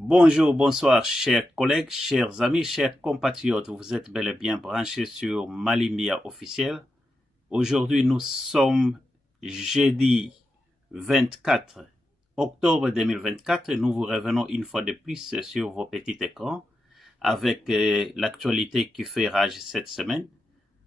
Bonjour, bonsoir, chers collègues, chers amis, chers compatriotes. Vous êtes bel et bien branchés sur Malimia officiel. Aujourd'hui, nous sommes jeudi 24 octobre 2024. Nous vous revenons une fois de plus sur vos petits écrans avec l'actualité qui fait rage cette semaine.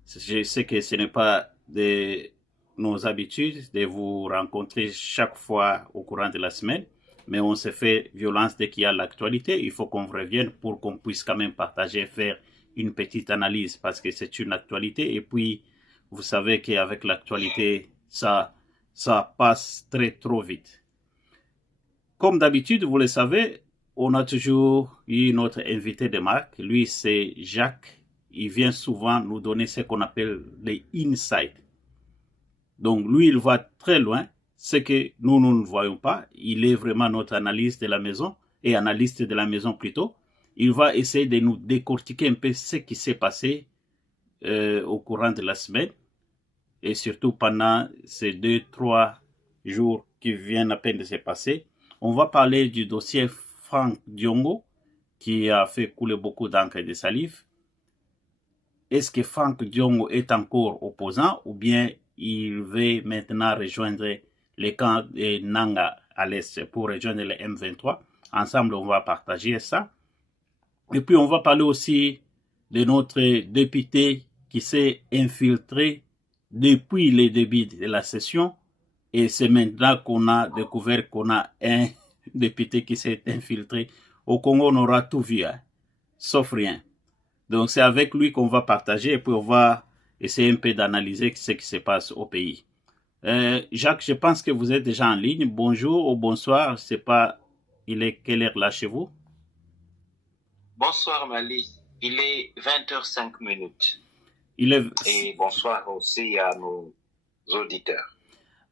Je sais que ce n'est pas de nos habitudes de vous rencontrer chaque fois au courant de la semaine, mais on se fait violence dès qu'il y a l'actualité. Il faut qu'on revienne pour qu'on puisse quand même partager, faire une petite analyse parce que c'est une actualité. Et puis, vous savez qu'avec l'actualité, ça passe très trop vite. Comme d'habitude, vous le savez, on a toujours eu notre invité de marque. Lui, c'est Jacques. Il vient souvent nous donner ce qu'on appelle les insights. Donc, lui, il va très loin. Ce que nous ne voyons pas. Il est vraiment notre analyste de la maison, et analyste de la maison plutôt. Il va essayer de nous décortiquer un peu ce qui s'est passé au courant de la semaine, et surtout pendant ces 2-3 jours qui viennent à peine de se passer. On va parler du dossier Franck Diongo, qui a fait couler beaucoup d'encre et de salive. Est-ce que Franck Diongo est encore opposant ou bien il veut maintenant rejoindre les camps de Nanga à l'est pour rejoindre les M23? Ensemble, on va partager ça. Et puis, on va parler aussi de notre député qui s'est infiltré depuis le début de la session. Et c'est maintenant qu'on a découvert qu'on a un député qui s'est infiltré. Au Congo, on aura tout vu, hein, sauf rien. Donc, c'est avec lui qu'on va partager et puis on va essayer un peu d'analyser ce qui se passe au pays. Jacques, je pense que vous êtes déjà en ligne. Bonjour ou bonsoir. Je sais pas, il est quelle heure là chez vous? Bonsoir Mali, il est 20h05. Il est... Et bonsoir aussi à nos auditeurs.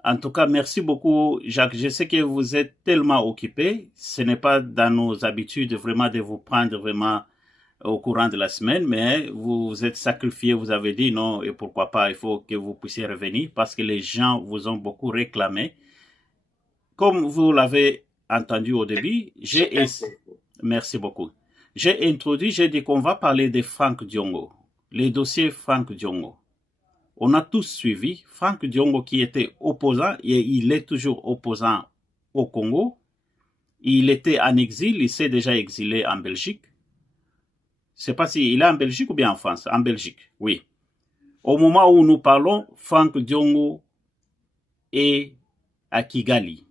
En tout cas, merci beaucoup, Jacques. Je sais que vous êtes tellement occupé. Ce n'est pas dans nos habitudes vraiment de vous prendre vraiment au courant de la semaine, mais vous vous êtes sacrifié, vous avez dit non, et pourquoi pas, il faut que vous puissiez revenir parce que les gens vous ont beaucoup réclamé. Comme vous l'avez entendu au début, merci beaucoup. J'ai introduit, j'ai dit qu'on va parler de Franck Diongo, les dossiers Franck Diongo. On a tous suivi Franck Diongo qui était opposant et il est toujours opposant au Congo. Il était en exil, il s'est déjà exilé en Belgique. Je ne sais pas s'il est en Belgique ou bien en France. En Belgique, oui. Au moment où nous parlons, Franck Diongo est à Kigali.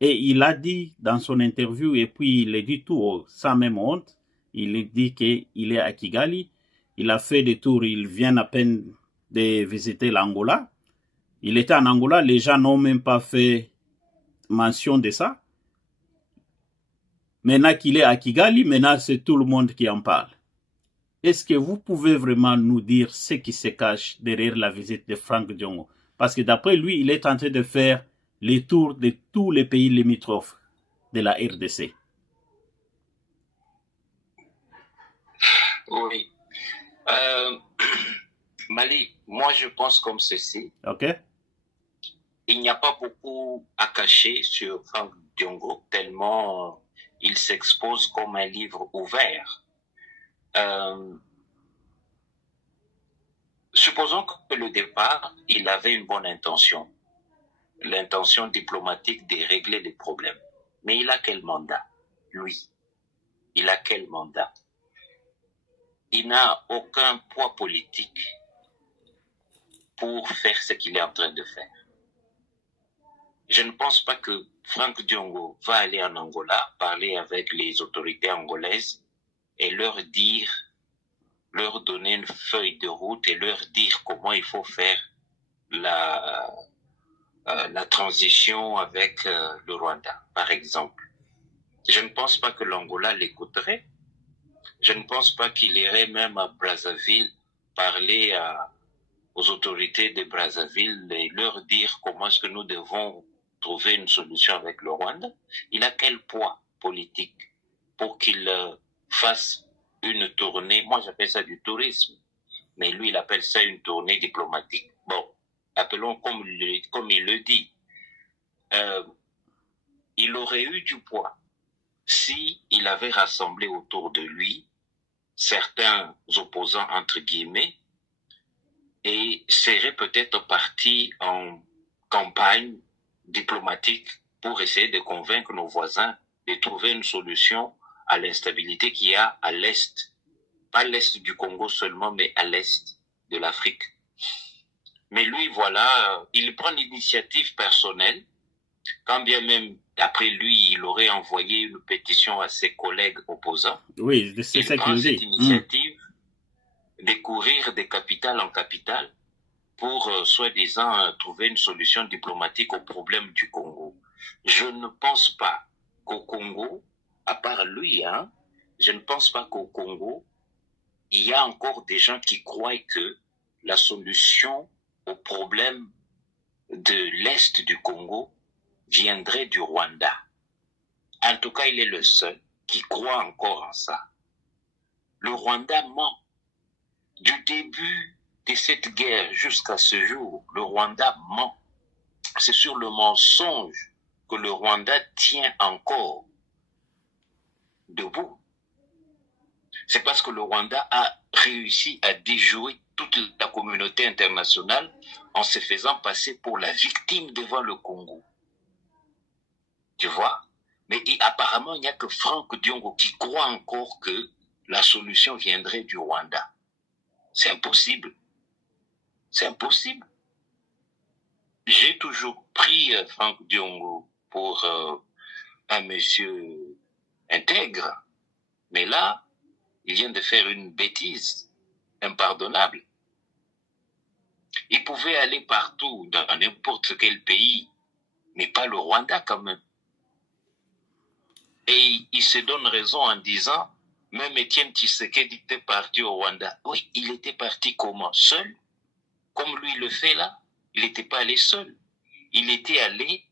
Et il a dit dans son interview, et puis il a dit tout sans même honte, il dit qu'il est à Kigali. Il a fait des tours, il vient à peine de visiter l'Angola. Il était en Angola, les gens n'ont même pas fait mention de ça. Maintenant qu'il est à Kigali, maintenant c'est tout le monde qui en parle. Est-ce que vous pouvez vraiment nous dire ce qui se cache derrière la visite de Franck Diongo? Parce que d'après lui, il est en train de faire les tours de tous les pays limitrophes de la RDC. Oui. Mali, moi je pense comme ceci. Ok. Il n'y a pas beaucoup à cacher sur Franck Diongo, tellement il s'expose comme un livre ouvert. Supposons que le départ, il avait une bonne intention, l'intention diplomatique de régler les problèmes. Mais il a quel mandat, lui? Il a quel mandat? Il n'a aucun poids politique pour faire ce qu'il est en train de faire. Je ne pense pas que Franck Diongo va aller en Angola, parler avec les autorités angolaises et leur donner une feuille de route et leur dire comment il faut faire la transition avec le Rwanda, par exemple. Je ne pense pas que l'Angola l'écouterait. Je ne pense pas qu'il irait même à Brazzaville parler aux autorités de Brazzaville et leur dire comment est-ce que nous devons trouver une solution avec le Rwanda. Il a quel poids politique pour qu'il fasse une tournée? Moi, j'appelle ça du tourisme, mais lui, il appelle ça une tournée diplomatique. Bon, appelons comme il le dit. Il aurait eu du poids si il avait rassemblé autour de lui certains opposants, entre guillemets, et serait peut-être parti en campagne diplomatique pour essayer de convaincre nos voisins de trouver une solution à l'instabilité qu'il y a à l'Est. Pas l'Est du Congo seulement, mais à l'Est de l'Afrique. Mais lui, voilà, il prend l'initiative personnelle, quand bien même, d'après lui, il aurait envoyé une pétition à ses collègues opposants. Oui, c'est ce Il prend qu'il cette dit. initiative de courir de capitale en capitale pour, soi-disant, trouver une solution diplomatique au problème du Congo. Je ne pense pas qu'au Congo, à part lui, je ne pense pas qu'au Congo, il y a encore des gens qui croient que la solution au problème de l'Est du Congo viendrait du Rwanda. En tout cas, il est le seul qui croit encore en ça. Le Rwanda ment. Du début de cette guerre jusqu'à ce jour, le Rwanda ment. C'est sur le mensonge que le Rwanda tient encore debout. C'est parce que le Rwanda a réussi à déjouer toute la communauté internationale en se faisant passer pour la victime devant le Congo. Tu vois? Mais apparemment, il n'y a que Franck Diongo qui croit encore que la solution viendrait du Rwanda. C'est impossible. C'est impossible. J'ai toujours pris Franck Diongo pour un monsieur intègre. Mais là, il vient de faire une bêtise impardonnable. Il pouvait aller partout, dans n'importe quel pays, mais pas le Rwanda quand même. Et il se donne raison en disant, même Étienne Tshisekedi était parti au Rwanda. Oui, il était parti comment? Seul? Comme lui le fait là? Il n'était pas allé seul. Il était allé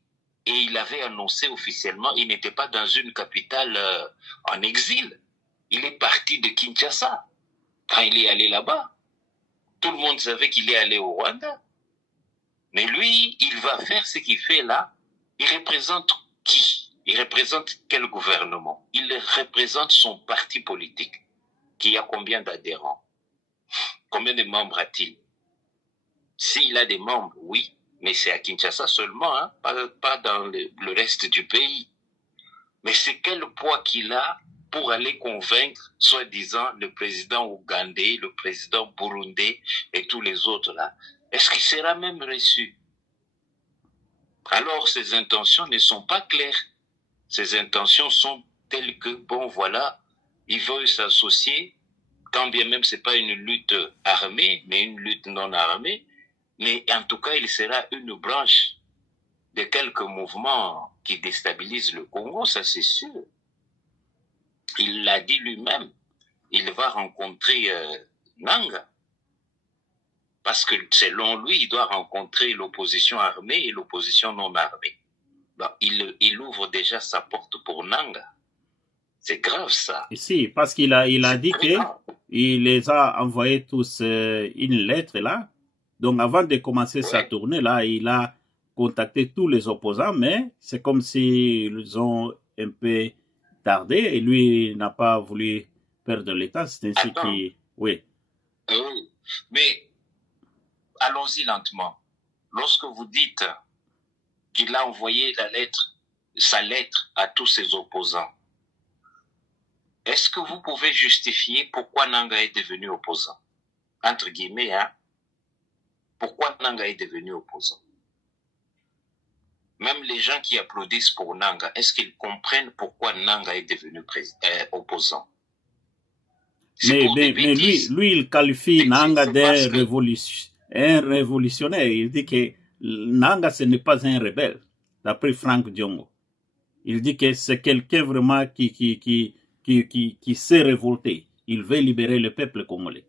et il avait annoncé officiellement, il n'était pas dans une capitale en exil. Il est parti de Kinshasa. Quand il est allé là-bas, tout le monde savait qu'il est allé au Rwanda. Mais lui, il va faire ce qu'il fait là. Il représente qui? Il représente quel gouvernement? Il représente son parti politique, qui a combien d'adhérents? Combien de membres a-t-il? S'il a des membres, oui, mais c'est à Kinshasa seulement, pas dans le reste du pays. Mais c'est quel poids qu'il a pour aller convaincre, soi-disant, le président ougandais, le président burundais et tous les autres là? Est-ce qu'il sera même reçu? Alors ses intentions ne sont pas claires. Ses intentions sont telles que, bon voilà, il veut s'associer, quand bien même c'est pas une lutte armée, mais une lutte non armée, mais en tout cas il sera une branche de quelques mouvements qui déstabilisent le Congo, ça c'est sûr. Il l'a dit lui-même, il va rencontrer Nanga, parce que selon lui, il doit rencontrer l'opposition armée et l'opposition non armée. Bon, il ouvre déjà sa porte pour Nanga. C'est grave ça. Si, parce qu'il a dit qu'il les a envoyés tous une lettre là. Donc avant de commencer sa tournée là, il a contacté tous les opposants, mais c'est comme s'ils ont un peu tardé et lui n'a pas voulu perdre le temps. C'est ainsi qu'il... Oui. Mais allons-y lentement. Lorsque vous dites qu'il a envoyé sa lettre à tous ses opposants, est-ce que vous pouvez justifier pourquoi Nanga est devenu opposant? Entre guillemets, pourquoi Nanga est devenu opposant? Même les gens qui applaudissent pour Nanga, est-ce qu'ils comprennent pourquoi Nanga est devenu opposant? Mais lui, il qualifie Nanga d'un révolutionnaire. Il dit que Nanga, ce n'est pas un rebelle, d'après Franck Diongo. Il dit que c'est quelqu'un vraiment qui s'est révolté. Il veut libérer le peuple congolais.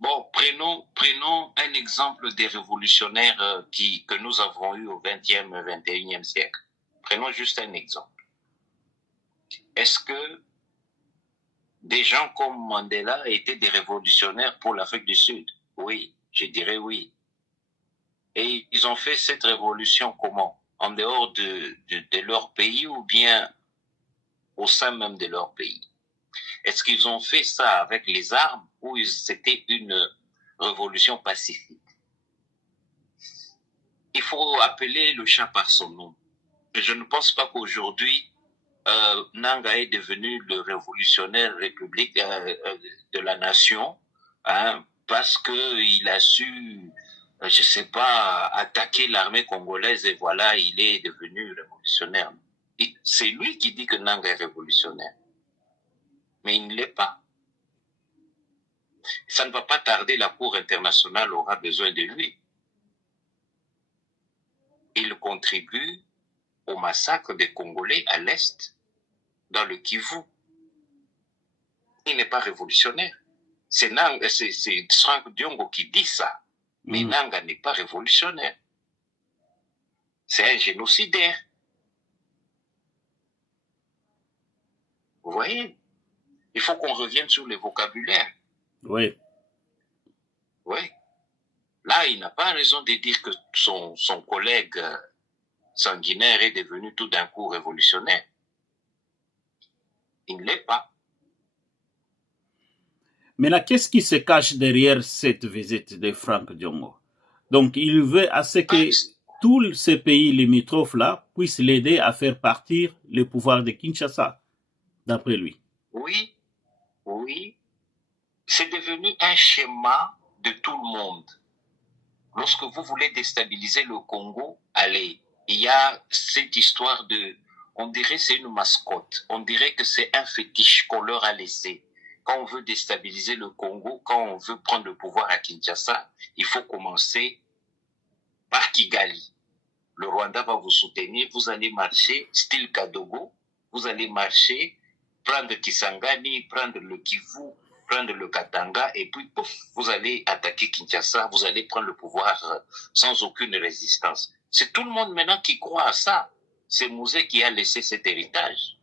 Bon, prenons un exemple des révolutionnaires que nous avons eu au 20e, 21e siècle. Prenons juste un exemple. Est-ce que des gens comme Mandela étaient des révolutionnaires pour l'Afrique du Sud? Oui, je dirais oui. Et ils ont fait cette révolution comment? En dehors de leur pays ou bien au sein même de leur pays. Est-ce qu'ils ont fait ça avec les armes ou c'était une révolution pacifique? Il faut appeler le chat par son nom. Je ne pense pas qu'aujourd'hui, Nanga est devenu le révolutionnaire république de la nation, hein, parce qu'il a su, je sais pas, attaquer l'armée congolaise et voilà, il est devenu révolutionnaire. C'est lui qui dit que Nanga est révolutionnaire. Mais il ne l'est pas. Ça ne va pas tarder, la Cour internationale aura besoin de lui. Il contribue au massacre des Congolais à l'Est, dans le Kivu. Il n'est pas révolutionnaire. C'est Frank Diongo qui dit ça. Mais Nanga n'est pas révolutionnaire. C'est un génocidaire. Vous voyez? Il faut qu'on revienne sur le vocabulaire. Oui. Oui. Là, il n'a pas raison de dire que son collègue sanguinaire est devenu tout d'un coup révolutionnaire. Il ne l'est pas. Mais là, qu'est-ce qui se cache derrière cette visite de Frank Diongo? Donc, il veut à ce que tous ces pays limitrophes-là puissent l'aider à faire partir le pouvoir de Kinshasa, d'après lui. Oui, oui. C'est devenu un schéma de tout le monde. Lorsque vous voulez déstabiliser le Congo, allez, il y a cette histoire de, on dirait c'est une mascotte, on dirait que c'est un fétiche qu'on leur a laissé. Quand on veut déstabiliser le Congo, quand on veut prendre le pouvoir à Kinshasa, il faut commencer par Kigali. Le Rwanda va vous soutenir, vous allez marcher, style Kadogo, vous allez marcher, prendre Kisangani, prendre le Kivu, prendre le Katanga, et puis pouf, vous allez attaquer Kinshasa, vous allez prendre le pouvoir sans aucune résistance. C'est tout le monde maintenant qui croit à ça. C'est Mouzé qui a laissé cet héritage.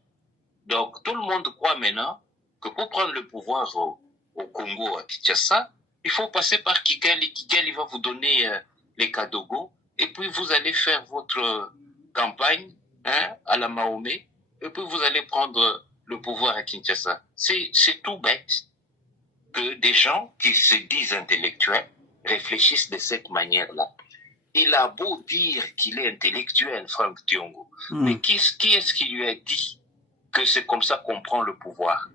Donc tout le monde croit maintenant que pour prendre le pouvoir au Congo, à Kinshasa, il faut passer par Kigali. Kigali va vous donner les Kadogo, et puis vous allez faire votre campagne à la Mahomet, et puis vous allez prendre le pouvoir à Kinshasa. C'est tout bête que des gens qui se disent intellectuels réfléchissent de cette manière-là. Il a beau dire qu'il est intellectuel, Frank Diongo, mais qui est-ce qui lui a dit que c'est comme ça qu'on prend le pouvoir?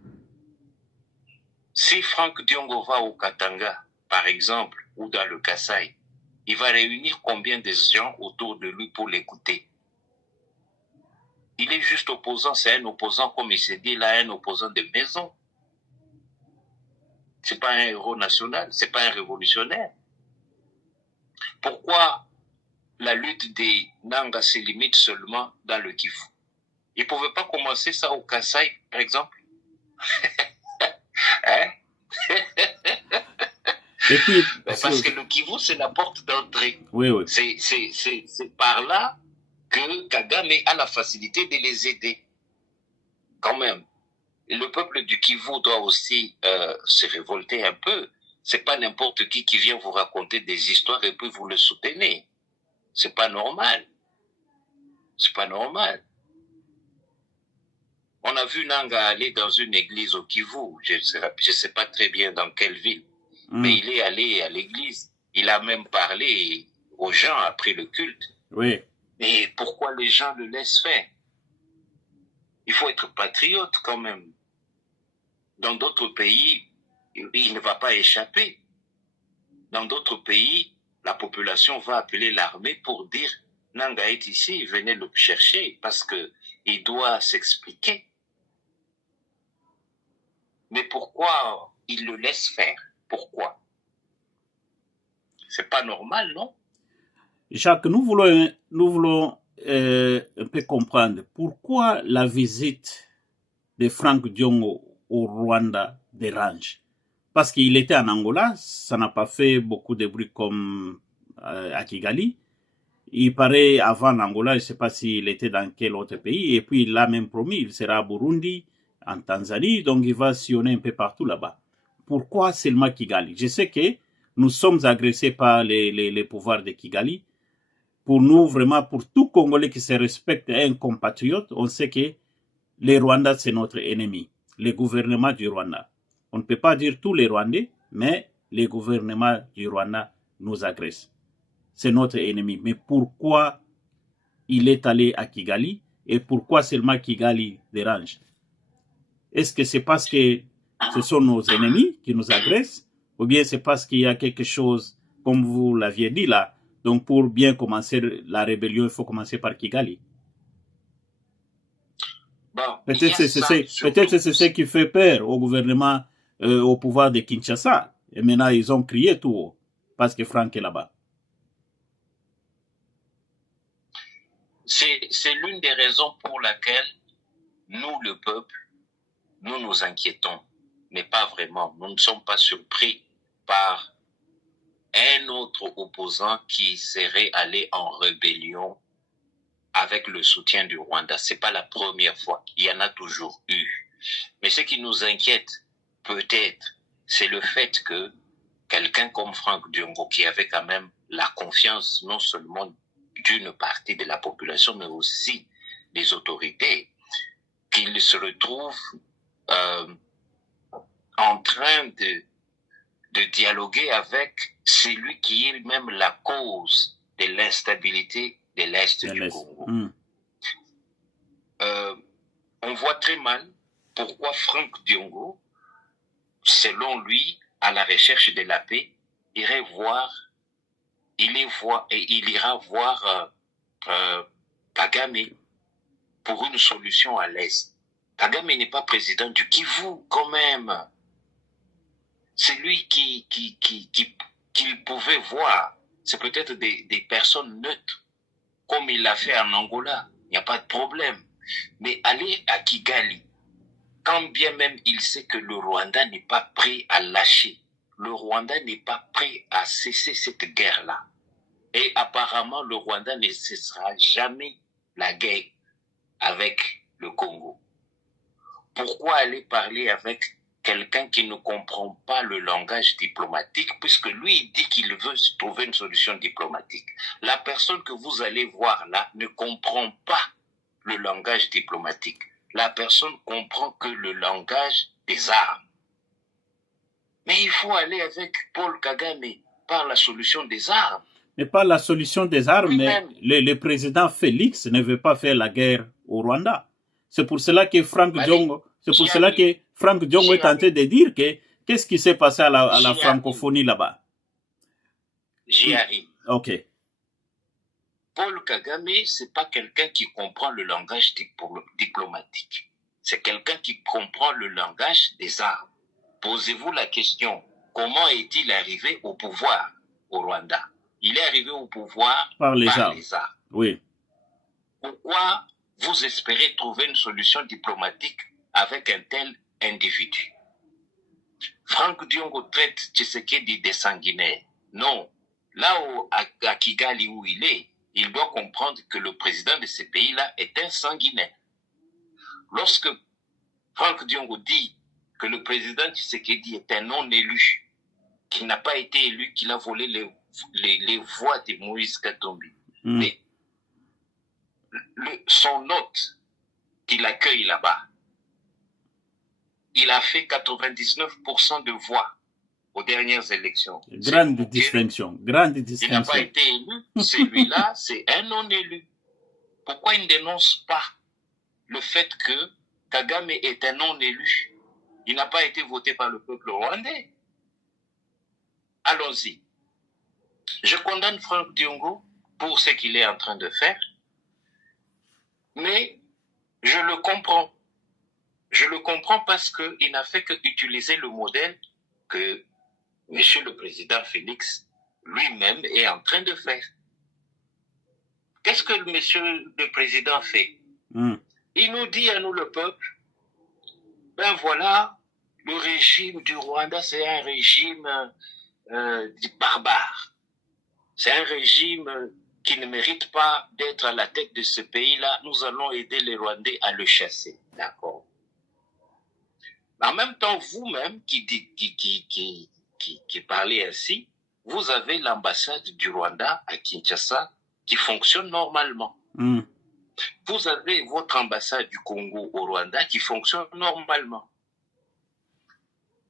Si Frank Diongo va au Katanga, par exemple, ou dans le Kasaï, il va réunir combien de gens autour de lui pour l'écouter? Il est juste opposant, c'est un opposant, comme il s'est dit là, un opposant de maison. C'est pas un héros national, c'est pas un révolutionnaire. Pourquoi la lutte des Nanga se limite seulement dans le Kivu? Il ne pouvait pas commencer ça au Kasaï, par exemple? Hein? Et puis, parce que le Kivu, c'est la porte d'entrée. Oui, oui. C'est par là que Kagame a la facilité de les aider. Quand même. Et le peuple du Kivu doit aussi se révolter un peu. C'est pas n'importe qui vient vous raconter des histoires et puis vous le soutenez. C'est pas normal. C'est pas normal. On a vu Nanga aller dans une église au Kivu. Je sais pas très bien dans quelle ville. Mais il est allé à l'église. Il a même parlé aux gens après le culte. Oui. Mais pourquoi les gens le laissent faire? Il faut être patriote quand même. Dans d'autres pays, il ne va pas échapper. Dans d'autres pays, la population va appeler l'armée pour dire Nanga est ici, venez le chercher parce que il doit s'expliquer. Mais pourquoi il le laisse faire? Pourquoi? C'est pas normal, non? Jacques, nous voulons un peu comprendre pourquoi la visite de Frank Diongo au Rwanda dérange. Parce qu'il était en Angola, ça n'a pas fait beaucoup de bruit comme à Kigali. Il paraît avant l'Angola, je ne sais pas s'il était dans quel autre pays, et puis il l'a même promis, il sera à Burundi, en Tanzanie, donc il va sillonner un peu partout là-bas. Pourquoi seulement Kigali? Je sais que nous sommes agressés par les pouvoirs de Kigali. Pour nous, vraiment, pour tout Congolais qui se respecte un compatriote, on sait que les Rwandais, c'est notre ennemi, le gouvernement du Rwanda. On ne peut pas dire tous les Rwandais, mais les gouvernements du Rwanda nous agressent. C'est notre ennemi. Mais pourquoi il est allé à Kigali et pourquoi seulement Kigali dérange? Est-ce que c'est parce que ce sont nos ennemis qui nous agressent ou bien c'est parce qu'il y a quelque chose, comme vous l'aviez dit là, donc pour bien commencer la rébellion, il faut commencer par Kigali? Bon, Peut-être c'est ce qui fait peur au gouvernement, au pouvoir de Kinshasa. Et maintenant, ils ont crié tout haut parce que Franck est là-bas. C'est l'une des raisons pour laquelle nous, le peuple, nous nous inquiétons, mais pas vraiment. Nous ne sommes pas surpris par un autre opposant qui serait allé en rébellion avec le soutien du Rwanda. C'est pas la première fois. Il y en a toujours eu. Mais ce qui nous inquiète, peut-être, c'est le fait que quelqu'un comme Franck Diongo, qui avait quand même la confiance non seulement d'une partie de la population, mais aussi des autorités, qu'il se retrouve en train de dialoguer avec celui qui est même la cause de l'instabilité de l'Est du Congo. On voit très mal pourquoi Franck Diongo, selon lui, à la recherche de la paix, il ira voir Kagame pour une solution à l'Est. Kagame n'est pas président du Kivu quand même. C'est lui qu'il pouvait voir. C'est peut-être des personnes neutres, comme il l'a fait en Angola. Il n'y a pas de problème. Mais aller à Kigali, quand bien même il sait que le Rwanda n'est pas prêt à lâcher, le Rwanda n'est pas prêt à cesser cette guerre-là. Et apparemment, le Rwanda ne cessera jamais la guerre avec le Congo. Pourquoi aller parler avec quelqu'un qui ne comprend pas le langage diplomatique, puisque lui, il dit qu'il veut trouver une solution diplomatique. La personne que vous allez voir là ne comprend pas le langage diplomatique. La personne comprend que le langage des armes. Mais il faut aller avec Paul Kagame par la solution des armes. Mais pas la solution des armes, mais le président Félix ne veut pas faire la guerre au Rwanda. C'est pour cela que Franck Diongo, est en train de dire que qu'est-ce qui s'est passé à la francophonie là-bas. J'y arrive. Ok. Paul Kagame, c'est pas quelqu'un qui comprend le langage diplomatique. C'est quelqu'un qui comprend le langage des armes. Posez-vous la question, comment est-il arrivé au pouvoir au Rwanda? Il est arrivé au pouvoir par les armes. Oui. Pourquoi vous espérez trouver une solution diplomatique avec un tel individu? Franck Diongo traite Tshisekedi de sanguinaire. Non. Là à Kigali où il doit comprendre que le président de ce pays-là est un sanguinaire. Lorsque Franck Diongo dit que le président Tshisekedi est un non-élu, qu'il n'a pas été élu, qu'il a volé les voix de Moïse Katumbi. Mais son hôte qu'il accueille là-bas, il a fait 99% de voix aux dernières élections. Grande distinction. Il n'a pas été élu. Celui-là, c'est un non-élu. Pourquoi il ne dénonce pas le fait que Kagame est un non-élu? Il n'a pas été voté par le peuple rwandais. Allons-y. Je condamne Franck Diongo pour ce qu'il est en train de faire, mais je le comprends. Je le comprends parce qu'il n'a fait qu'utiliser le modèle que Monsieur le Président Félix lui-même est en train de faire. Qu'est-ce que Monsieur le Président fait? Il nous dit à nous, le peuple, ben voilà, le régime du Rwanda, c'est un régime barbare. C'est un régime qui ne mérite pas d'être à la tête de ce pays-là. Nous allons aider les Rwandais à le chasser. D'accord. En même temps, vous-même qui parlez ainsi, vous avez l'ambassade du Rwanda à Kinshasa qui fonctionne normalement. Vous avez votre ambassade du Congo au Rwanda qui fonctionne normalement.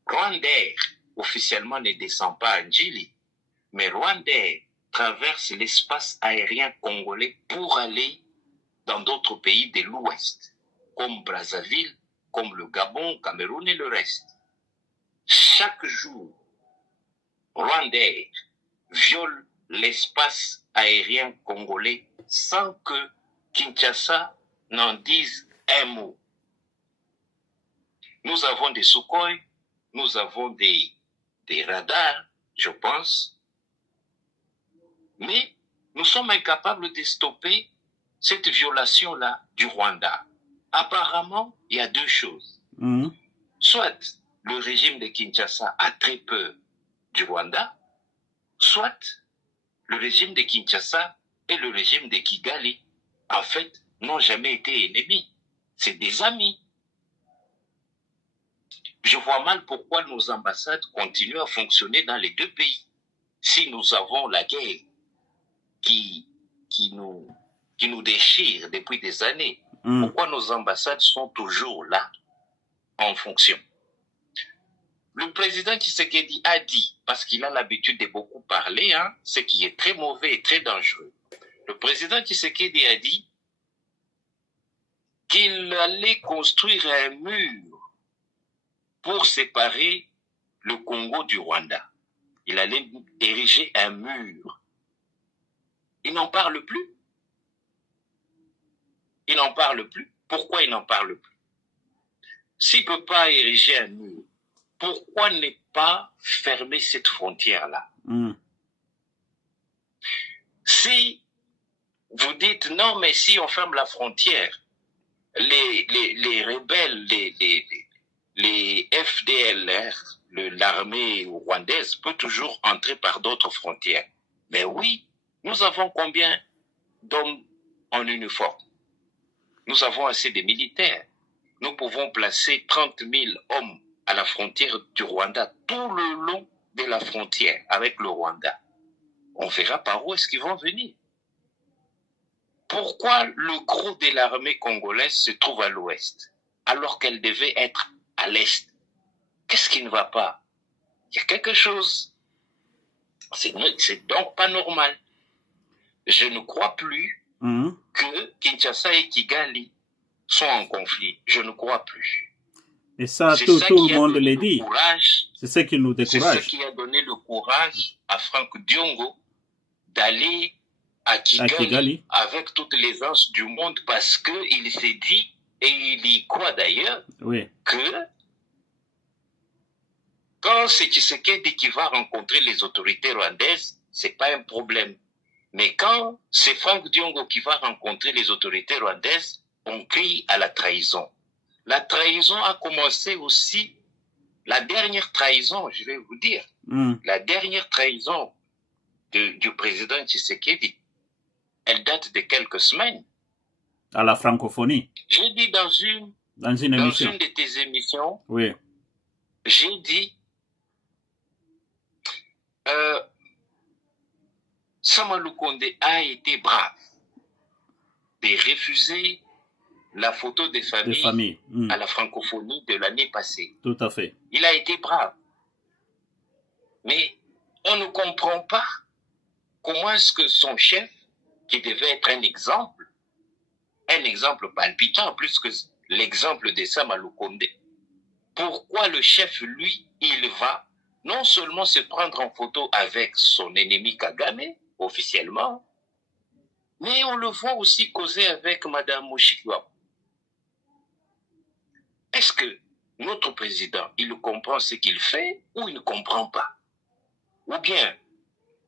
Rwandair, officiellement, ne descend pas à Njili, mais Rwandair traverse l'espace aérien congolais pour aller dans d'autres pays de l'Ouest, comme Brazzaville, comme le Gabon, Cameroun et le reste. Chaque jour, Rwandair viole l'espace aérien congolais sans que Kinshasa n'en dise un mot. Nous avons des Sukhoi, nous avons des radars, je pense, mais nous sommes incapables de stopper cette violation-là du Rwanda. Apparemment, il y a deux choses. Soit le régime de Kinshasa a très peur du Rwanda, soit le régime de Kinshasa et le régime de Kigali, en fait, n'ont jamais été ennemis. C'est des amis. Je vois mal pourquoi nos ambassades continuent à fonctionner dans les deux pays. Si nous avons la guerre qui nous déchire depuis des années, pourquoi nos ambassades sont toujours là, en fonction? Le président Tshisekedi a dit, parce qu'il a l'habitude de beaucoup parler, ce qui est très mauvais et très dangereux. Le président Tshisekedi a dit qu'il allait construire un mur pour séparer le Congo du Rwanda. Il allait ériger un mur. Il n'en parle plus. Il n'en parle plus. Pourquoi il n'en parle plus? S'il ne peut pas ériger un mur, pourquoi ne pas fermer cette frontière-là? Si vous dites non, mais si on ferme la frontière, les rebelles, les FDLR, l'armée rwandaise peut toujours entrer par d'autres frontières. Mais oui, nous avons combien d'hommes en uniforme? Nous avons assez de militaires. Nous pouvons placer 30 000 hommes à la frontière du Rwanda, tout le long de la frontière avec le Rwanda. On verra par où est-ce qu'ils vont venir. Pourquoi le gros de l'armée congolaise se trouve à l'ouest, alors qu'elle devait être à l'est? Qu'est-ce qui ne va pas? Il y a quelque chose. C'est donc pas normal. Je ne crois plus que Kinshasa et Kigali sont en conflit. Je ne crois plus. Et ça, tout le monde le dit. C'est ce qui nous décourage. C'est ce qui a donné le courage à Franck Diongo d'aller à Kigali avec toute l'aisance du monde, parce qu'il s'est dit, et il y croit d'ailleurs, que quand c'est Tshisekedi qui va rencontrer les autorités rwandaises, c'est pas un problème. Mais quand c'est Franck Diongo qui va rencontrer les autorités rwandaises, on crie à la trahison. La trahison a commencé aussi, la dernière trahison, je vais vous dire, la dernière trahison du président Tshisekedi, elle date de quelques semaines. À la francophonie. J'ai dit dans une de tes émissions, j'ai dit, Samalou Kondé a été brave de refuser la photo des familles à la francophonie de l'année passée. Tout à fait. Il a été brave. Mais on ne comprend pas comment est-ce que son chef, qui devait être un exemple palpitant, plus que l'exemple de Samalou Kondé, pourquoi le chef, lui, il va non seulement se prendre en photo avec son ennemi Kagame, officiellement, mais on le voit aussi causer avec Madame Moshikiwabo. Est-ce que notre président, il comprend ce qu'il fait ou il ne comprend pas? Ou bien,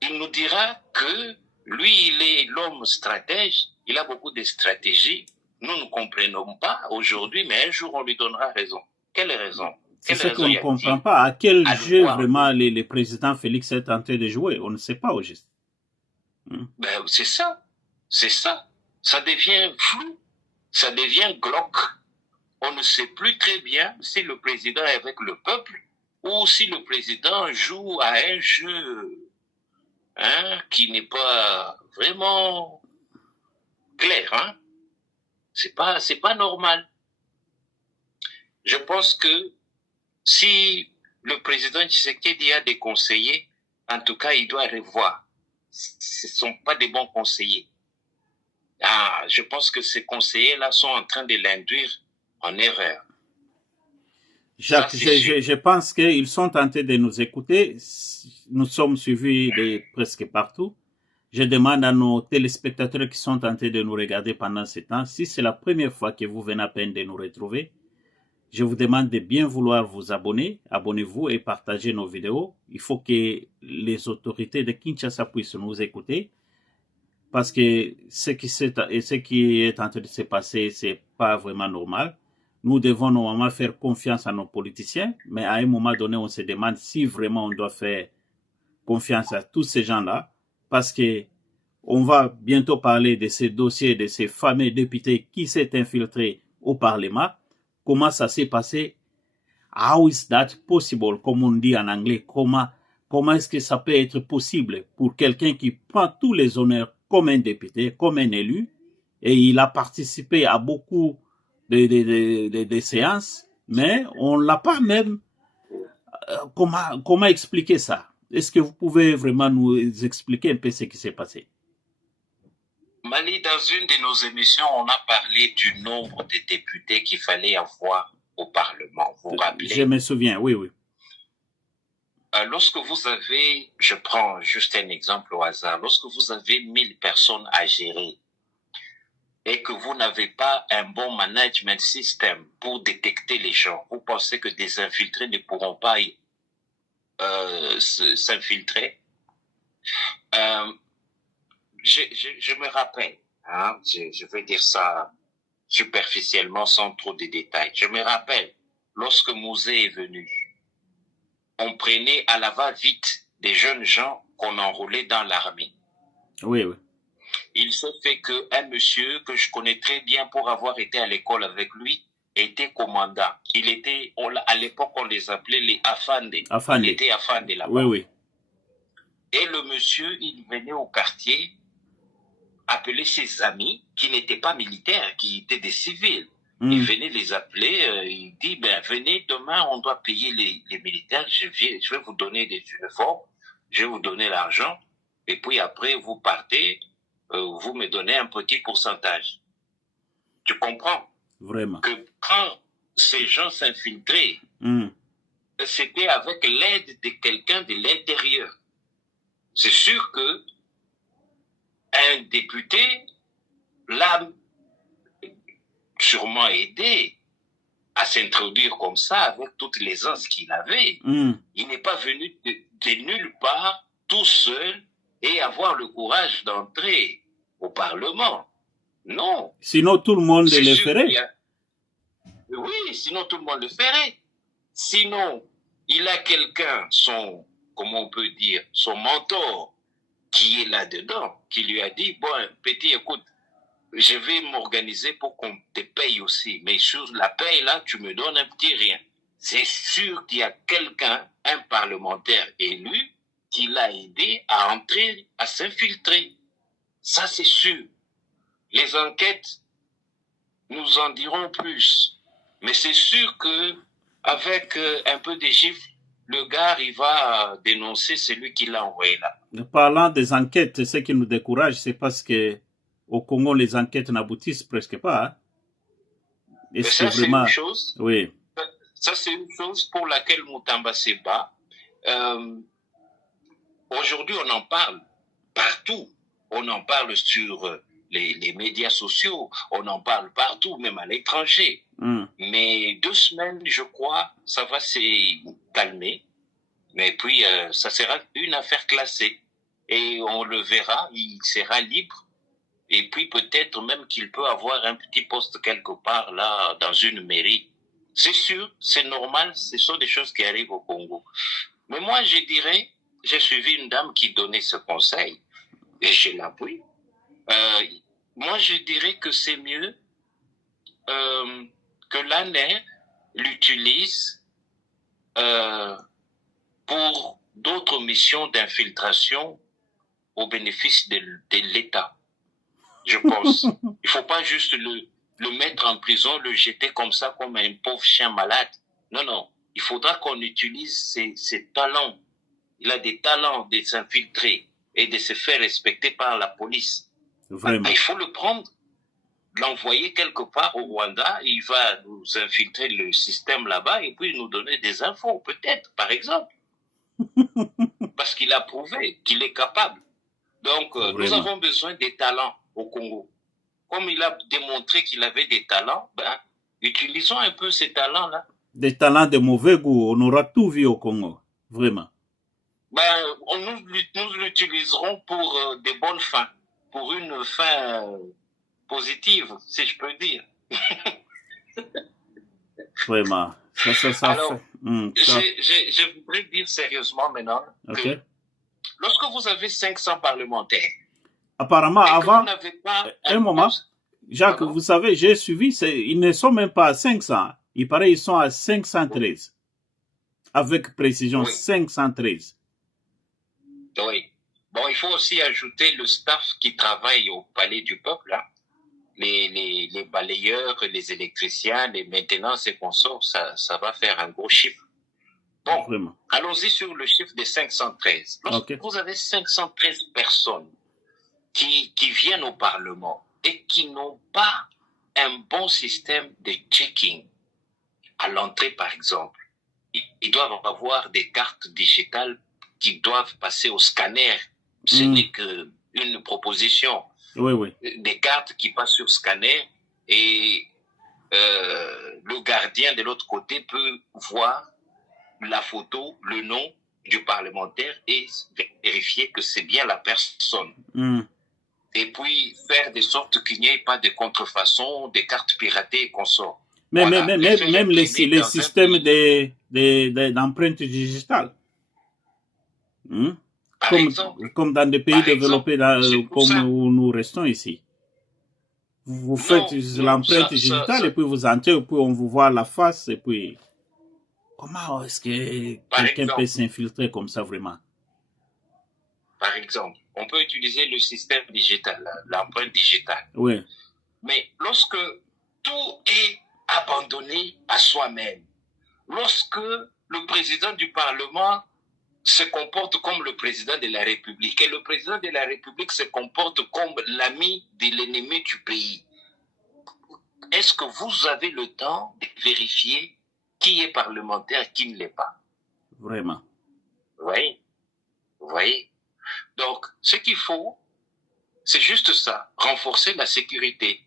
il nous dira que lui, il est l'homme stratège, il a beaucoup de stratégies, nous ne comprenons pas aujourd'hui, mais un jour on lui donnera raison. Quelle raison? C'est ce qu'on ne comprend pas. À quel jeu vraiment le président Félix est en train de jouer? On ne sait pas au juste. Ben, c'est ça. C'est ça. Ça devient flou. Ça devient glauque. On ne sait plus très bien si le président est avec le peuple ou si le président joue à un jeu qui n'est pas vraiment clair. C'est pas normal. Je pense que si le président Tshisekedi a des conseillers, en tout cas, il doit revoir. Ce ne sont pas des bons conseillers. Je pense que ces conseillers-là sont en train de l'induire en erreur. Jacques, je pense qu'ils sont tentés de nous écouter. Nous sommes suivis de presque partout. Je demande à nos téléspectateurs qui sont tentés de nous regarder pendant ce temps, si c'est la première fois que vous venez à peine de nous retrouver, je vous demande de bien vouloir vous abonner. Abonnez-vous et partagez nos vidéos. Il faut que les autorités de Kinshasa puissent nous écouter. Parce que ce qui est en train de se passer, c'est pas vraiment normal. Nous devons normalement faire confiance à nos politiciens, mais à un moment donné, on se demande si vraiment on doit faire confiance à tous ces gens-là, parce que on va bientôt parler de ces dossiers, de ces fameux députés qui s'est infiltré au Parlement. Comment ça s'est passé? How is that possible? Comme on dit en anglais, comment est-ce que ça peut être possible pour quelqu'un qui prend tous les honneurs comme un député, comme un élu, et il a participé à beaucoup de séances, mais on l'a pas même. Comment expliquer ça? Est-ce que vous pouvez vraiment nous expliquer un peu ce qui s'est passé? Mali, dans une de nos émissions, on a parlé du nombre de députés qu'il fallait avoir au Parlement. Vous vous rappelez? Je me souviens, oui, oui. Lorsque vous avez, je prends juste un exemple au hasard, lorsque vous avez 1000 personnes à gérer et que vous n'avez pas un bon management system pour détecter les gens, vous pensez que des infiltrés ne pourront pas s'infiltrer? Je me rappelle, hein, je vais dire ça superficiellement sans trop de détails. Je me rappelle, lorsque Mouzé est venu, on prenait à la va-vite des jeunes gens qu'on enrôlait dans l'armée. Oui, oui. Il se fait qu'un monsieur que je connais très bien pour avoir été à l'école avec lui était commandant. Il était, à l'époque, on les appelait les Afande. Il était Afande là-bas. Oui, oui. Et le monsieur, il venait au quartier appeler ses amis qui n'étaient pas militaires, qui étaient des civils. Il venait les appeler, il dit, ben, venez demain, on doit payer les militaires, je vais vous donner des uniformes, je vais vous donner l'argent, et puis après, vous partez, vous me donnez un petit pourcentage. Tu comprends? Vraiment. Que quand ces gens s'infiltraient, c'était avec l'aide de quelqu'un de l'intérieur. C'est sûr que un député l'a sûrement aidé à s'introduire comme ça avec toutes les aisance qu'il avait. Il n'est pas venu de nulle part tout seul et avoir le courage d'entrer au Parlement. Non. Sinon, tout le monde le ferait. Oui, sinon tout le monde le ferait. Sinon, il a quelqu'un, comment on peut dire, son mentor, qui est là-dedans, qui lui a dit, bon, petit, écoute, je vais m'organiser pour qu'on te paye aussi, mais sur la paye, là, tu me donnes un petit rien. C'est sûr qu'il y a quelqu'un, un parlementaire élu, qui l'a aidé à entrer, à s'infiltrer. Ça, c'est sûr. Les enquêtes nous en diront plus. Mais c'est sûr que avec un peu de gifle, le gars, il va dénoncer celui qui l'a envoyé là. Parlant des enquêtes, ce qui nous décourage, c'est parce que au Congo, les enquêtes n'aboutissent presque pas. Hein? Et ça, c'est une chose. Oui. Ça, c'est une chose pour laquelle Moutamba se bat. Aujourd'hui, on en parle partout. On en parle sur les médias sociaux. On en parle partout, même à l'étranger. Mais 2 semaines, je crois, ça va se calmer. Mais puis, ça sera une affaire classée. Et on le verra, il sera libre. Et puis, peut-être même qu'il peut avoir un petit poste quelque part, là, dans une mairie. C'est sûr, c'est normal, ce sont des choses qui arrivent au Congo. Mais moi, je dirais, j'ai suivi une dame qui donnait ce conseil, et je l'appuie. Moi, je dirais que c'est mieux que l'ANR l'utilise pour d'autres missions d'infiltration au bénéfice de l'État. Je pense. Il ne faut pas juste le mettre en prison, le jeter comme ça, comme un pauvre chien malade. Non, non. Il faudra qu'on utilise ses talents. Il a des talents de s'infiltrer et de se faire respecter par la police. Vraiment. Il faut le prendre, l'envoyer quelque part au Rwanda, il va nous infiltrer le système là-bas et puis nous donner des infos, peut-être, par exemple. Parce qu'il a prouvé qu'il est capable. Donc, nous avons besoin des talents au Congo. Comme il a démontré qu'il avait des talents, ben, utilisons un peu ces talents-là. Des talents de mauvais goût, on aura tout vu au Congo, vraiment. Ben, nous l'utiliserons pour des bonnes fins, pour une fin positive, si je peux dire. Vraiment. Ça Alors, fait. je voudrais dire sérieusement maintenant que lorsque vous avez 500 parlementaires, apparemment, avant, un moment, Jacques, Pardon? vous savez, j'ai suivi, ils ne sont même pas à 500. Il paraît qu'ils sont à 513. Avec précision, oui. 513. Oui. Bon, il faut aussi ajouter le staff qui travaille au Palais du Peuple, hein. Les balayeurs, les électriciens, les maintenances et consorts, ça va faire un gros chiffre. Bon, allons-y sur le chiffre des 513. Lorsque vous avez 513 personnes qui viennent au Parlement et qui n'ont pas un bon système de checking à l'entrée, par exemple, ils doivent avoir des cartes digitales qui doivent passer au scanner. Ce n'est qu'une proposition. Oui, oui. Des cartes qui passent sur scanner et le gardien de l'autre côté peut voir la photo, le nom du parlementaire et vérifier que c'est bien la personne. Et puis faire de sorte qu'il n'y ait pas de contrefaçon, des cartes piratées et consorts. Mais voilà, même les systèmes d'empreintes digitales. Comme dans des pays développés comme où nous restons ici. Vous faites l'empreinte digitale et puis vous entrez et puis on vous voit la face et puis... Comment est-ce que quelqu'un peut s'infiltrer comme ça vraiment? Par exemple, on peut utiliser le système digital, l'empreinte digitale. Oui. Mais lorsque tout est abandonné à soi-même, lorsque le président du Parlement se comporte comme le président de la République et le président de la République se comporte comme l'ami de l'ennemi du pays, est-ce que vous avez le temps de vérifier qui est parlementaire, qui ne l'est pas? Vraiment. Oui. Vous voyez? Donc, ce qu'il faut, c'est juste ça, renforcer la sécurité.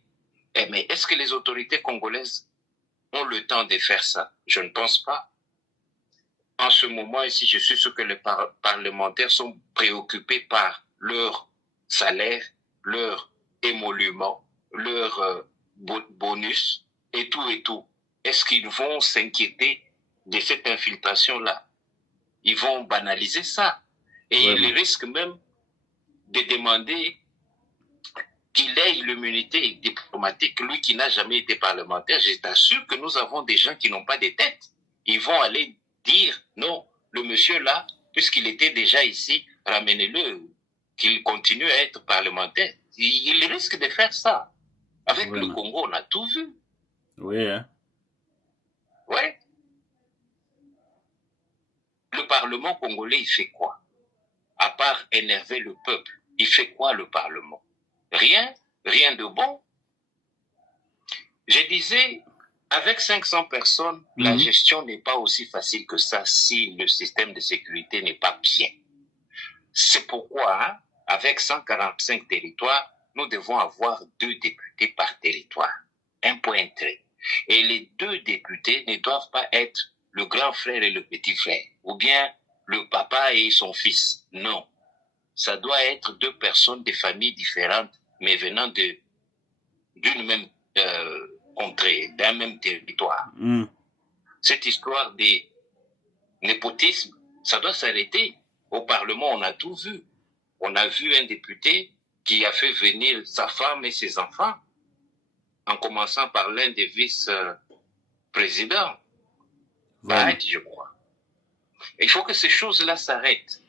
Mais est-ce que les autorités congolaises ont le temps de faire ça? Je ne pense pas. En ce moment, ici, je suis sûr que les parlementaires sont préoccupés par leur salaire, leur émolument, leur bonus et tout et tout. Est-ce qu'ils vont s'inquiéter de cette infiltration-là? Ils vont banaliser ça. Et ils risquent même de demander qu'il ait l'immunité diplomatique, lui qui n'a jamais été parlementaire. Je t'assure que nous avons des gens qui n'ont pas de tête. Ils vont aller dire, non, le monsieur là, puisqu'il était déjà ici, ramenez-le, qu'il continue à être parlementaire. Il risque de faire ça. Avec le Congo, on a tout vu. Oui, hein. Ouais. Le Parlement congolais, il fait quoi? À part énerver le peuple, il fait quoi le Parlement? Rien de bon. Je disais, avec 500 personnes, la gestion n'est pas aussi facile que ça si le système de sécurité n'est pas bien. C'est pourquoi, hein, avec 145 territoires, nous devons avoir 2 députés par territoire. Un point trait. Et les 2 députés ne doivent pas être le grand frère et le petit frère, ou bien le papa et son fils. Non. Ça doit être 2 personnes de familles différentes, mais venant d'une même contrée, d'un même territoire. Cette histoire de népotisme, ça doit s'arrêter. Au Parlement, on a tout vu. On a vu un député qui a fait venir sa femme et ses enfants, en commençant par l'un des vice-présidents. Je crois. Il faut que ces choses-là s'arrêtent.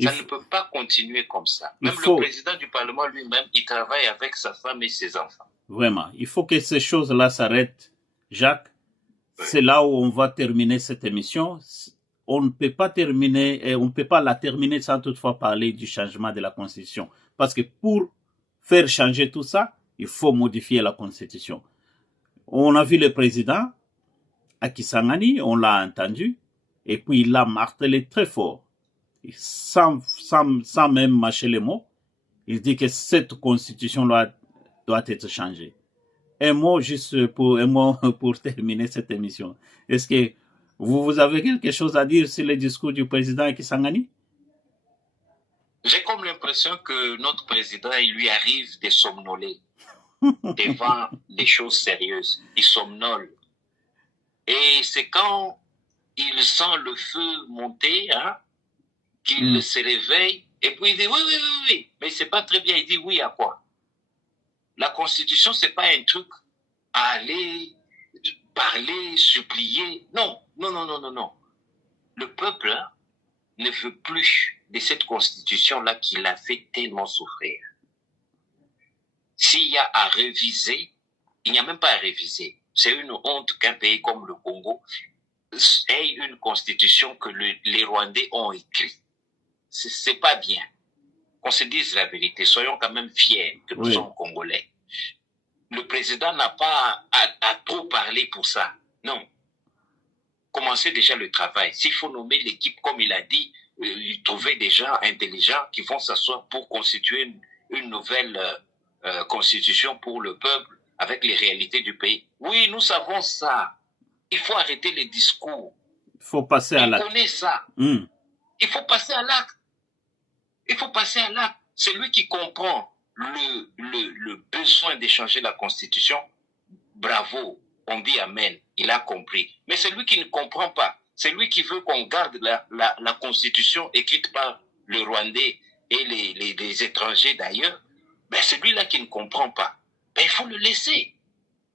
Ça ne peut pas continuer comme ça. Même le président du Parlement lui-même, il travaille avec sa femme et ses enfants. Vraiment. Il faut que ces choses-là s'arrêtent, Jacques. C'est là où on va terminer cette émission. On ne peut pas terminer, et on ne peut pas la terminer sans toutefois parler du changement de la Constitution. Parce que pour faire changer tout ça, il faut modifier la Constitution. On a vu le président à Kisangani, on l'a entendu, et puis il l'a martelé très fort, sans même mâcher les mots. Il dit que cette Constitution-là doit être changée. Un mot juste pour terminer cette émission. Est-ce que vous avez quelque chose à dire sur le discours du président Kisangani? J'ai comme l'impression que notre président, il lui arrive de somnoler devant des choses sérieuses. Il somnole. Et c'est quand il sent le feu monter, hein, qu'il se réveille, et puis il dit oui, mais c'est pas très bien. Il dit oui à quoi? La Constitution, c'est pas un truc à aller parler, supplier. Non. Le peuple, hein, ne veut plus de cette Constitution-là qui l'a fait tellement souffrir. S'il y a à réviser, il n'y a même pas à réviser. C'est une honte qu'un pays comme le Congo ait une Constitution que les Rwandais ont écrite. C'est pas bien. Qu'on se dise la vérité. Soyons quand même fiers que nous sommes Congolais. Le président n'a pas à trop parler pour ça. Non. Commencez déjà le travail. S'il faut nommer l'équipe, comme il a dit, trouver des gens intelligents qui vont s'asseoir pour constituer une nouvelle constitution pour le peuple avec les réalités du pays. Oui, nous savons ça. Il faut arrêter les discours. Il faut passer à l'acte. On connaît ça. Il faut passer à l'acte. Il faut passer à l'acte. Celui qui comprend le besoin d'échanger la Constitution, bravo, on dit Amen, il a compris. Mais celui qui ne comprend pas, celui qui veut qu'on garde la Constitution écrite par le Rwandais et les étrangers d'ailleurs, ben celui-là qui ne comprend pas, ben il faut le laisser.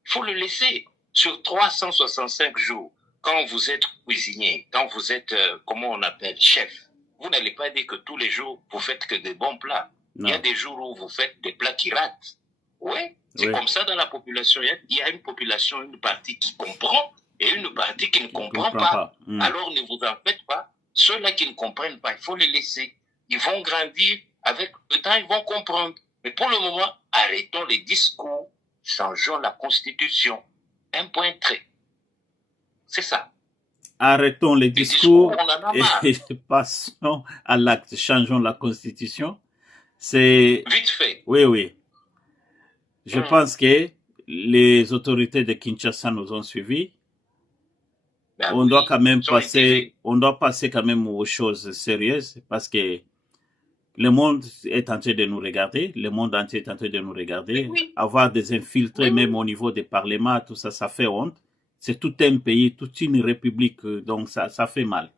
Il faut le laisser. Sur 365 jours, quand vous êtes cuisinier, quand vous êtes, comment on appelle, chef, vous n'allez pas dire que tous les jours, vous faites que des bons plats. Non. Il y a des jours où vous faites des plats qui ratent. Oui, c'est comme ça dans la population. Il y a une population, une partie qui comprend et une partie qui ne comprend pas. Alors ne vous en faites pas. Ceux-là qui ne comprennent pas, il faut les laisser. Ils vont grandir. Avec le temps, ils vont comprendre. Mais pour le moment, arrêtons les discours. Changeons la Constitution. Un point trait. C'est ça. Arrêtons les discours et passons à l'acte. Changeons la Constitution. C'est... Vite fait. Oui. Je pense que les autorités de Kinshasa nous ont suivis. Ben on doit quand même passer quand même aux choses sérieuses parce que le monde est en train de nous regarder. Le monde entier est en train de nous regarder. Oui. Avoir des infiltrés même au niveau des parlements, tout ça, ça fait honte. C'est tout un pays, toute une république, donc ça fait mal.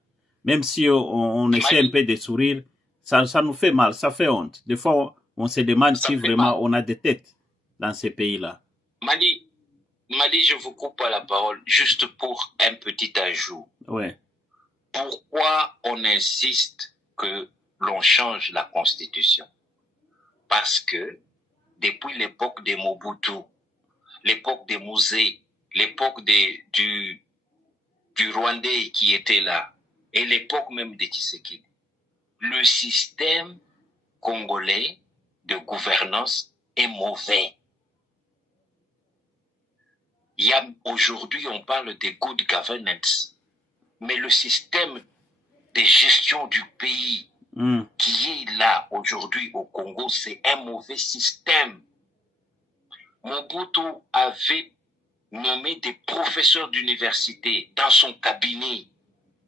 Même si on essaie un peu de sourire, ça nous fait mal, ça fait honte. Des fois, on se demande si vraiment on a des têtes dans ces pays-là. Mali, je vous coupe pas la parole, juste pour un petit ajout. Ouais. Pourquoi on insiste que l'on change la Constitution? Parce que depuis l'époque de Mobutu, l'époque de Musée, l'époque du Rwandais qui était là, et l'époque même de Tshisekedi, le système congolais de gouvernance est mauvais. Aujourd'hui, on parle de good governance, mais le système de gestion du pays qui est là aujourd'hui au Congo, c'est un mauvais système. Mobutu avait nommé des professeurs d'université dans son cabinet.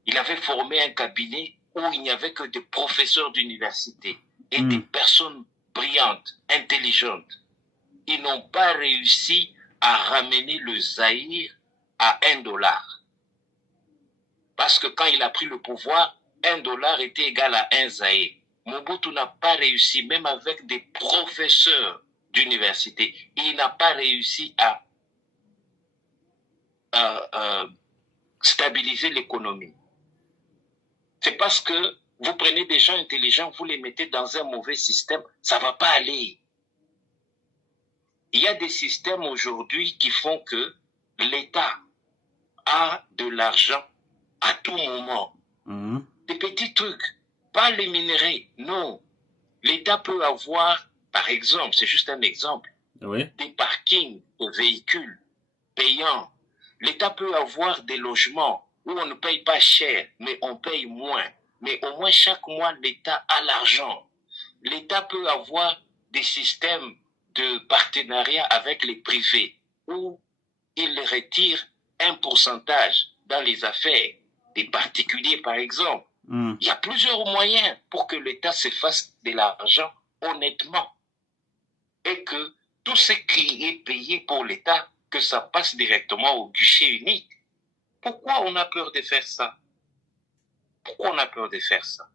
Il avait formé un cabinet où il n'y avait que des professeurs d'université et des personnes brillantes, intelligentes. Ils n'ont pas réussi à ramener le Zaïre à $1. Parce que quand il a pris le pouvoir, $1 était égal à 1 Zaïre. Mobutu n'a pas réussi, même avec des professeurs d'université, il n'a pas réussi à stabiliser l'économie. C'est parce que vous prenez des gens intelligents, vous les mettez dans un mauvais système, ça ne va pas aller. il y a des systèmes aujourd'hui qui font que l'État a de l'argent à tout moment. Des petits trucs, pas les minerais, non. L'État peut avoir, par exemple, c'est juste un exemple, des parkings de véhicules payants. L'État peut avoir des logements où on ne paye pas cher, mais on paye moins. Mais au moins chaque mois, l'État a l'argent. L'État peut avoir des systèmes de partenariat avec les privés où il retire un pourcentage dans les affaires des particuliers, par exemple. Il y a plusieurs moyens pour que l'État se fasse de l'argent honnêtement et que tout ce qui est payé pour l'État, que ça passe directement au guichet unique. Pourquoi on a peur de faire ça? Pourquoi on a peur de faire ça?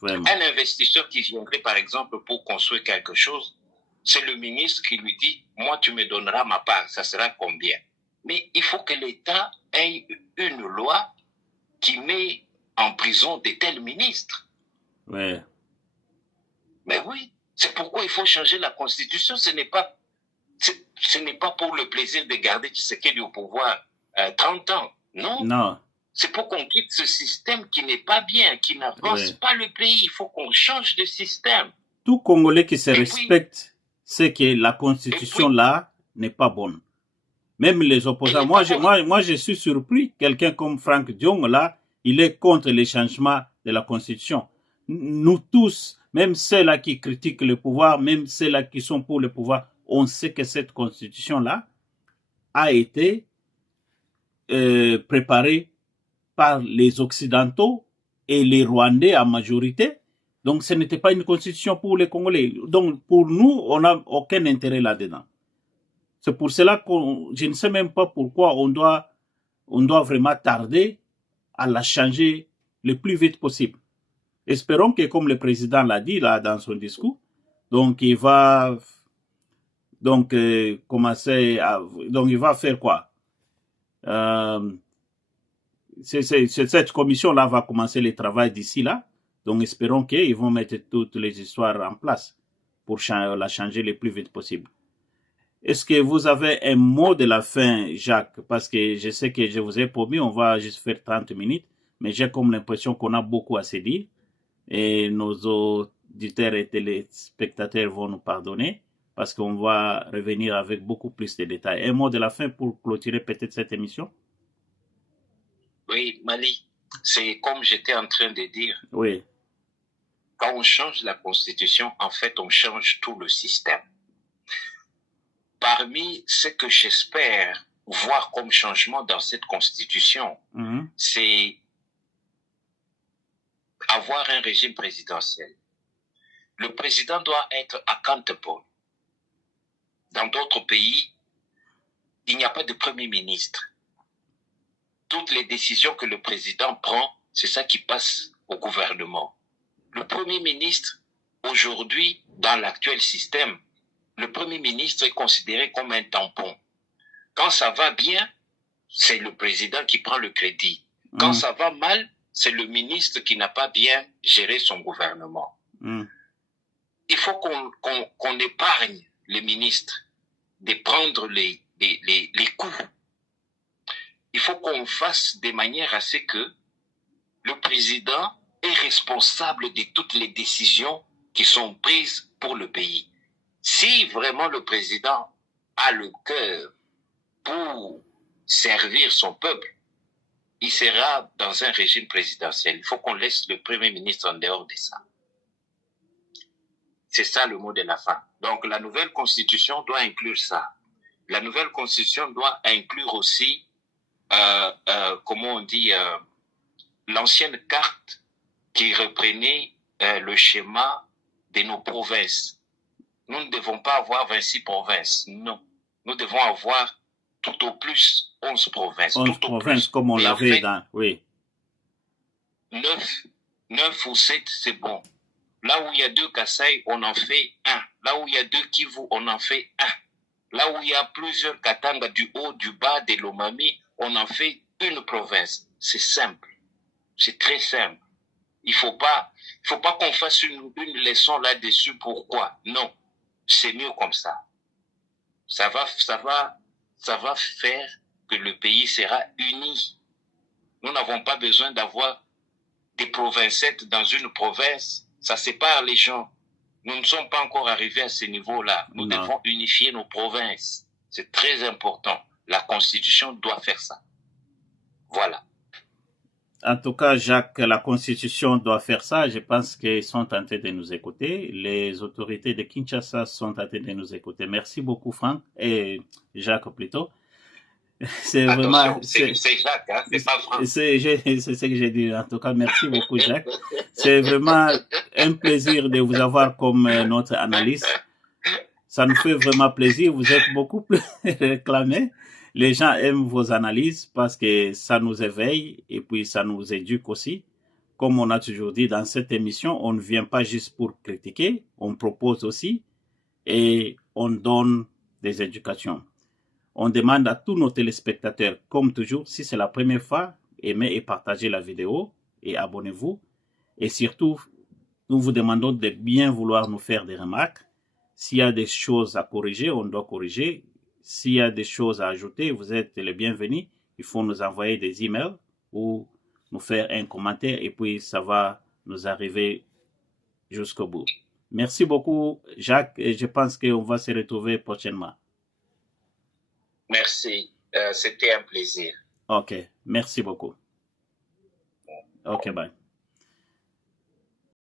Vraiment. Un investisseur qui viendrait, par exemple, pour construire quelque chose, c'est le ministre qui lui dit, moi, tu me donneras ma part, ça sera combien? Mais il faut que l'État ait une loi qui met en prison de tels ministres. Ouais. Mais oui, c'est pourquoi il faut changer la Constitution. Ce n'est pas pour le plaisir de garder Tshisekedi au pouvoir 30 ans. Non. Non. C'est pour qu'on quitte ce système qui n'est pas bien, qui n'avance pas le pays. Il faut qu'on change de système. Tout Congolais qui se respecte sait que la Constitution là n'est pas bonne. Même les opposants. Moi, je suis surpris. Quelqu'un comme Frank Diong là, il est contre les changements de la Constitution. Nous tous, même ceux-là qui critiquent le pouvoir, même ceux-là qui sont pour le pouvoir, on sait que cette Constitution-là a été préparée par les Occidentaux et les Rwandais en majorité. Donc, ce n'était pas une Constitution pour les Congolais. Donc, pour nous, on n'a aucun intérêt là-dedans. C'est pour cela que je ne sais même pas pourquoi on doit vraiment tarder à la changer le plus vite possible. Espérons que, comme le président l'a dit là dans son discours, donc il va commencer à, donc il va faire quoi? Cette commission-là va commencer le travail d'ici là. Donc espérons qu'ils vont mettre toutes les histoires en place pour la changer le plus vite possible. Est-ce que vous avez un mot de la fin, Jacques? Parce que je sais que je vous ai promis, on va juste faire 30 minutes, mais j'ai comme l'impression qu'on a beaucoup à se dire. Et nos auditeurs et téléspectateurs vont nous pardonner parce qu'on va revenir avec beaucoup plus de détails. Un mot de la fin pour clôturer peut-être cette émission? Oui, Mali, c'est comme j'étais en train de dire. Oui. Quand on change la Constitution, en fait, on change tout le système. Parmi ce que j'espère voir comme changement dans cette Constitution, c'est avoir un régime présidentiel. Le président doit être accountable. Dans d'autres pays, il n'y a pas de premier ministre. Toutes les décisions que le président prend, c'est ça qui passe au gouvernement. Le premier ministre, aujourd'hui, dans l'actuel système, le premier ministre est considéré comme un tampon. Quand ça va bien, c'est le président qui prend le crédit. Quand ça va mal, c'est le ministre qui n'a pas bien géré son gouvernement. Il faut qu'on épargne les ministres de prendre les coups. Il faut qu'on fasse de manière à ce que le président est responsable de toutes les décisions qui sont prises pour le pays. Si vraiment le président a le cœur pour servir son peuple, il sera dans un régime présidentiel. Il faut qu'on laisse le Premier ministre en dehors de ça. C'est ça le mot de la fin. Donc la nouvelle constitution doit inclure ça. La nouvelle constitution doit inclure aussi, comment on dit, l'ancienne carte qui reprenait le schéma de nos provinces. Nous ne devons pas avoir 26 provinces, non. Nous devons avoir tout au plus 11 provinces. 11 provinces, comme on l'avait dans... Oui. 9 ou 7, c'est bon. Là où il y a 2 Kasaï, on en fait 1. Là où il y a 2 Kivu, on en fait 1. Là où il y a plusieurs Katanga du haut, du bas, de l'Omami, on en fait une province. C'est simple. C'est très simple. Il faut pas qu'on fasse une leçon là-dessus. Pourquoi? Non. C'est mieux comme ça. ça va faire que le pays sera uni. Nous n'avons pas besoin d'avoir des provincettes dans une province. Ça sépare les gens. Nous ne sommes pas encore arrivés à ce niveau-là. Nous devons unifier nos provinces. C'est très important. La Constitution doit faire ça. Voilà. En tout cas, Jacques, la Constitution doit faire ça. Je pense qu'ils sont tentés de nous écouter. Les autorités de Kinshasa sont tentées de nous écouter. Merci beaucoup, Franck, et Jacques plutôt. C'est vraiment... C'est Jacques, hein, c'est pas Franck. C'est ce que j'ai dit. En tout cas, merci beaucoup, Jacques. C'est vraiment un plaisir de vous avoir comme notre analyste. Ça nous fait vraiment plaisir. Vous êtes beaucoup plus réclamés. Les gens aiment vos analyses parce que ça nous éveille et puis ça nous éduque aussi. Comme on a toujours dit dans cette émission, on ne vient pas juste pour critiquer, on propose aussi et on donne des éducations. On demande à tous nos téléspectateurs, comme toujours, si c'est la première fois, aimez et partagez la vidéo et abonnez-vous. Et surtout, nous vous demandons de bien vouloir nous faire des remarques. S'il y a des choses à corriger, on doit corriger. S'il y a des choses à ajouter, vous êtes les bienvenus. Il faut nous envoyer des emails ou nous faire un commentaire et puis ça va nous arriver jusqu'au bout. Merci beaucoup, Jacques, et je pense qu'on va se retrouver prochainement. Merci, c'était un plaisir. Ok, merci beaucoup. Ok, bye.